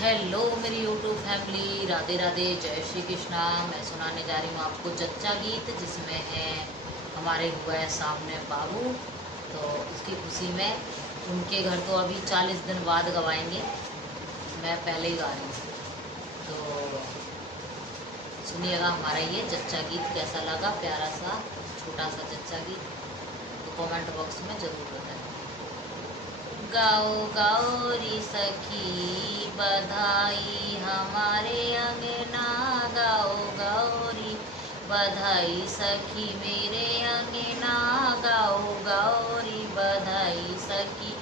Hello मेरी YouTube family, Radhe Radhe, जय श्री कृष्णा। मैं सुनाने जा रही हूँ आपको जच्चा गीत, जिसमें है हमारे हुआ है सामने बाबू। तो उसकी खुशी में उनके घर तो अभी 40 दिन बाद गवाएंगे, मैं पहले ही गा रही हूँ। तो सुनिएगा हमारा ये जच्चा गीत कैसा लगा, प्यारा सा छोटा सा जच्चा गीत। तो कमेंट बॉक्स में ज़रूर बताएं। गाओ गाओ री सखी बधाई हमारे अंगना, गाओ गाओ री बधाई सखी मेरे अंगना, गाओ गाओ री बधाई सखी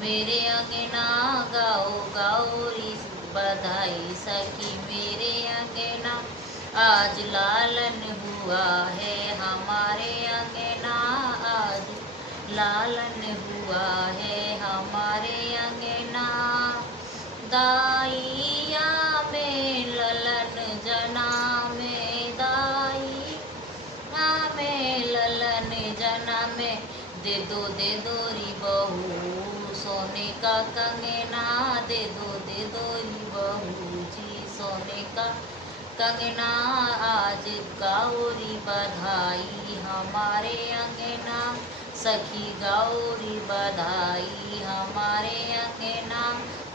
मेरे अंगना, गाओ गाओ री बधाई सखी मेरे अंगना। आज लालन हुआ है हमारे अंगना, आज लालन हुआ है हमारे अंगना। दाइया में ललन जना में, दाइया में ललन जना में, दे दो री बहू सोने का कंगना, दे दो री बहू जी सोने का कंगना। आज गौरी बधाई हमारे अंगना, सखी गौरी बधाई हमारे अंगना।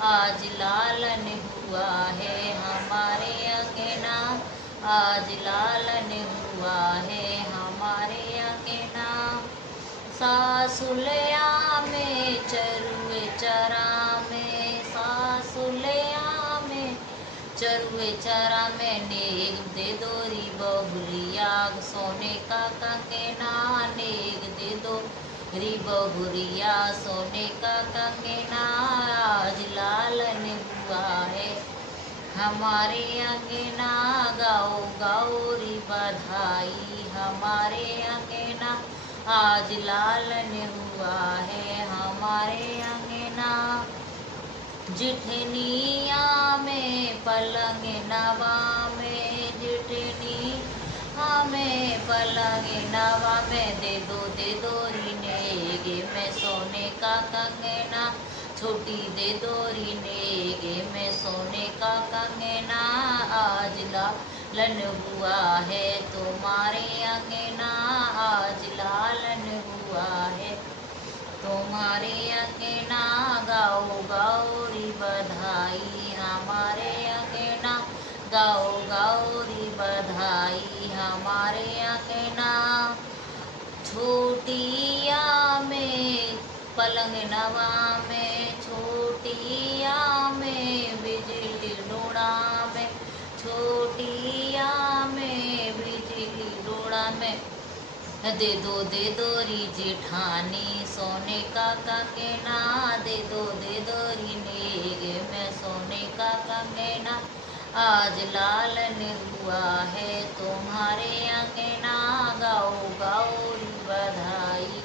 आज लालन हुआ है हमारे अंगना, आज लालन हुआ है हमारे अंगना। सासुलया में चरुए चरा में, सासुलया में चरुए चरा में, नेग दे दो री बहुरिया सोने का कंगना, नेग दे दो री बहुरिया सोने का कंगना। आज लालन हुआ है हमारे अंगना, गाओ गाओ री बधाई हमारे अंगना। आज लालन हुआ है हमारे अंगना। जिठनिया में पलंग नवा में, जिठनिया में पलंग नवा में, दे दो री नेगे में सोने का कंगना, छोटी दे दो री नेगे में सोने का कंगना। आज लालन हुआ है तुम्हारे अंगना, आज लालन हुआ है तुम्हारे अंगना। गाओ गाओ री बधाई हमारे अंगना, गाओ गाओ री बधाई हमारे अंगना। छोटिया में पलंग नवा में, छोटिया में बिजली डोड़ा में, छोटिया में बिजली डोड़ा में, दे दो री जेठानी सोने का कंगना, दे दो री नेगे में सोने का कंगना। आज लालन हुआ है तुम्हारे अंगना, गाओ गाओ री बधाई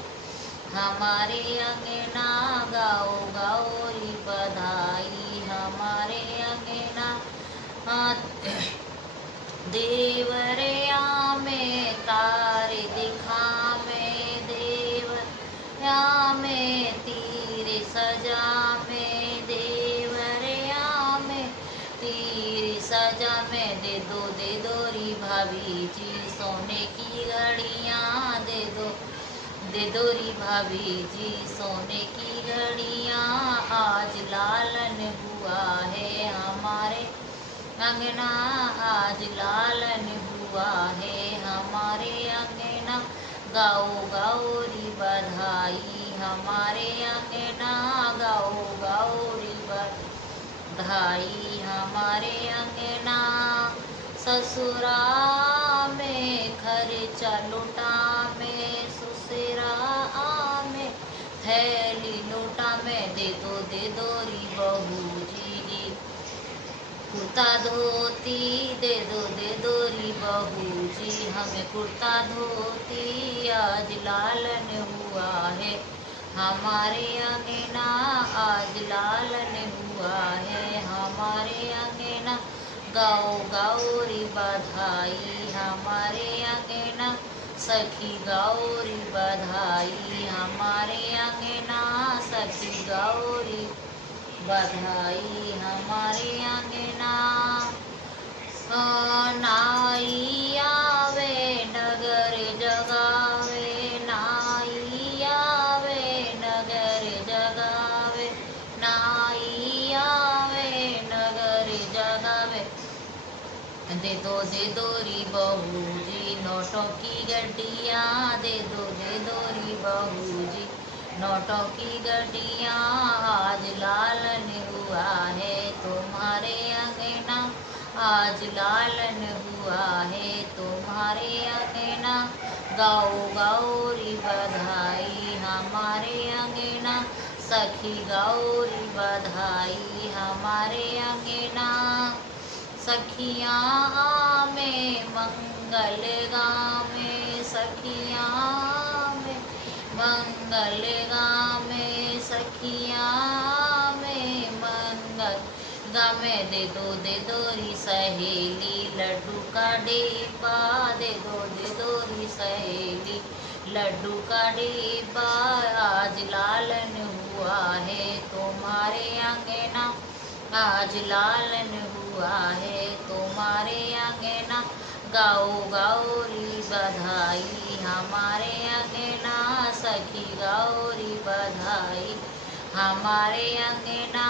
हमारे अंगना, गाओ गाओ री बधाई हमारे अंगना। देवरिया में तारे दिखा में, देवरिया में तीर सजा में, देवरिया में तीर सजा में, दे दो री भाभी जी सोने की घड़ियाँ, दे दो री भाभी जी सोने की घड़ियाँ। आज लालन हुआ है हमारे अंगना, आज लालन हुआ है हमारे अंगना। गाओ गाओ री बधाई हमारे अंगना, गाओ गाओ री बधाई हमारे अंगना। ससुरा में खर्चा लुटा में, ससुरा में थैली लुटा में, दे दो री बहू जी कुर्ता धोती, दे दो री बहू जी हमें कुर्ता धोती। आज लालन हुआ है हमारे अंगना, आज लालन हुआ है हमारे अंगना। गाओ गाओ री बधाई हमारे अंगना, सखी गाओ री बधाई हमारे अंगना, सखी गाओ री बधाई हमारे अंगना। नाई आवे नगर जगावे, नाई आवे नगर जगावे, नाई आवे नगर जगावे। दे दो री बहू जी नोटों की गड्डियाँ, दे दो री बहू जी नोटों की गड्डियाँ। आज लालन हुआ है तुम्हारे अंगना, आज लालन हुआ है तुम्हारे अंगना। गाओ गाओ री बधाई हमारे अंगना, सखी गाओ री बधाई हमारे अंगना। सखियाँ में मंगल गावे, सखियाँ में मंगल गावे, सखियाँ में मंगल गावे। दे दो री सहेली लड्डू का डिब्बा, दे दो री सहेली लड्डू का डिब्बा। आज लालन हुआ है तुम्हारे अंगना, आज लालन हुआ है तुम्हारे अंगना। गाओ गाओ री बधाई हमारे अंगना, सखी गाओ री बधाई हमारे अंगना।